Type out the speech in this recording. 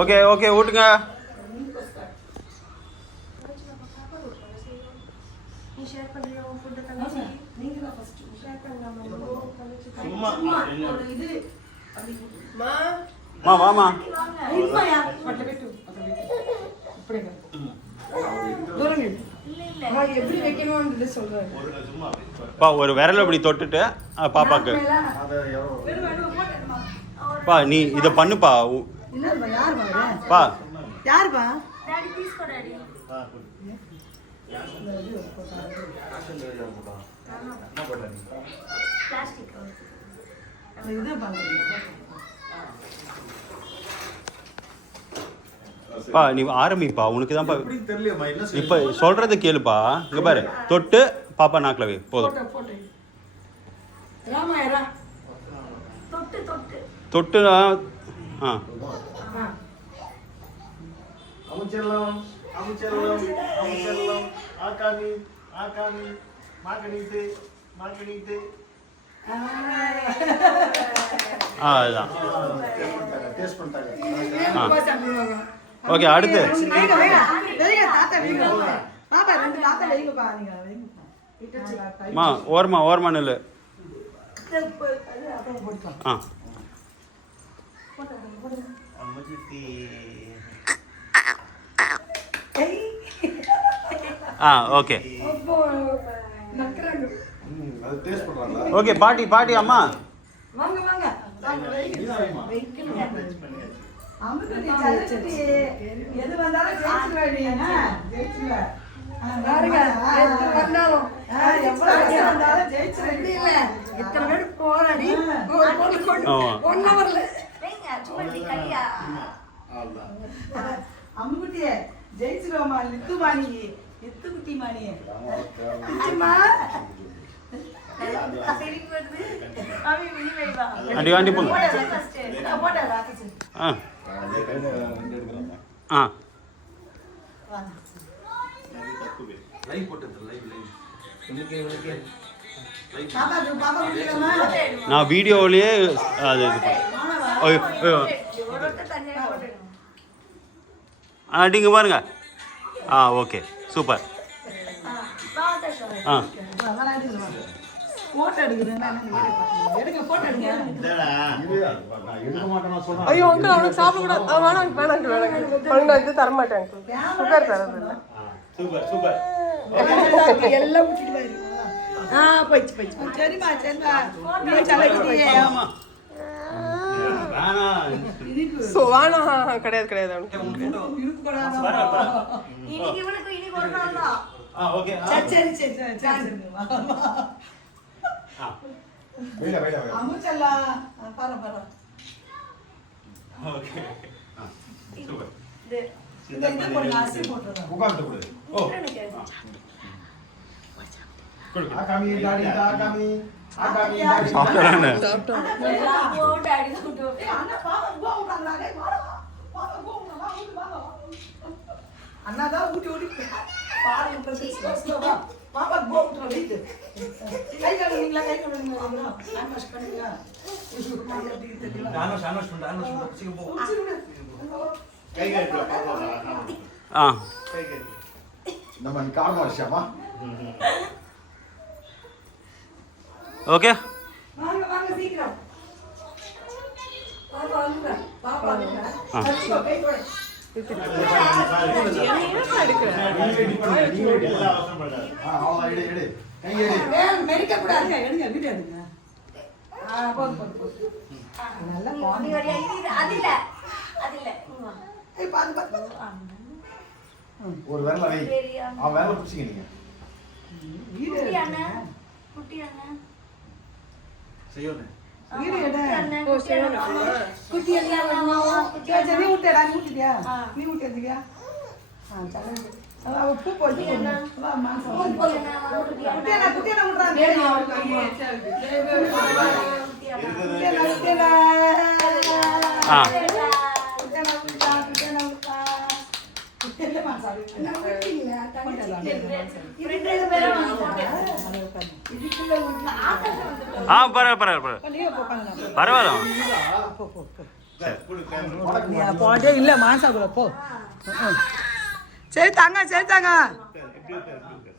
Okay okay ஊட்டுங்க. வாமா ஒரு விரல இப்படி தொட்டுட்டு பாப்பாக்கு பா நீ இதை பண்ணுப்பா. பா யாருப்பா பா நீ ஆரம்பிப்பா. உனக்கு தான்ப்பா இப்போ சொல்றது கேளுப்பா. இங்க பாரு, தொட்டு பாப்பா நாக்கில் வை போதும். தொட்டு ஆ அதுதான். ஓகே அடுத்து மா ஓரமா ஓரமா நில்லு. ஓகே ஓகே பாட்டி பாட்டி அம்மா எது வந்தாலும் அம்முக்குட்டியே ஜெயிச்சிருவோமா. லித்து மாணி லித்து குட்டி மாணி அடி வாண்டி போங்க. நான் வீடியோவிலேயே அது அடிங்க பாருங்க. Okay super. ஐயோ அங்கிள் அவனுக்கு சாப்பிடக்கூடாது. வேணாம் வேணாம் வேணாம் இது தரமாட்டேன். சுகர் தரதில்லை. எல்லாம் போயிடுச்சு போயிடுச்சு. சரிம்மா சரிம்மா வேணாம் கிடையாது கிடையாது அவனுக்கு. சரி சரி சரி அமுச்சல்லா பாரு பாரு. Okay super. இந்த போடு ஆசி போடுறா. உட்கார்ந்து போடு. ஓ குடு. ஆகாமி டாடி ஆகாமி ஆகாமி டாடி சாப்பிட்டானே. ஓ டாடி கூட்டு. அண்ணா பாப்பா கோ உட்றாங்க. பாப்பா கோ உட்றாங்க. அண்ணா தான் ஊட்டி ஊட்டி பாரு பிரச்சனை. பாப்பா கோ உட்றா வெயிட். கை கழுவுங்களா கை கழுவுங்களா. நான் வாஷ் பண்ணியா. நான் வாஷ் பண்ணு போ. கை கழுவு பாப்பா. கை கழுவு. நம்ம கார் வாஷ்மா. ஓகே வாங்க வாங்க சீக்கிரம். பாப்பா வாங்க. பாப்பா வாங்க. கை போடு. மெடிக்க கூடாது. எடுங்க வீடியோ எடுங்க. ஒரு விரல வை. விரல பிடிச்சிங்க நீங்க. செய்யணும். வீடியோ எடு. ஓ சரி குட்டி எல்லாம் வேணுமா? நீ ஊட்டடா நீ ஊட்டியா? நீ ஊட்டியா? சரி. அவ பூ போடு. வா மாசம். குட்டியா குட்டியா ஊட்றாங்க. குட்டியா பரவாயில்ல போட்டே இல்லை மாசாக்குள்ள போ. சரி தாங்க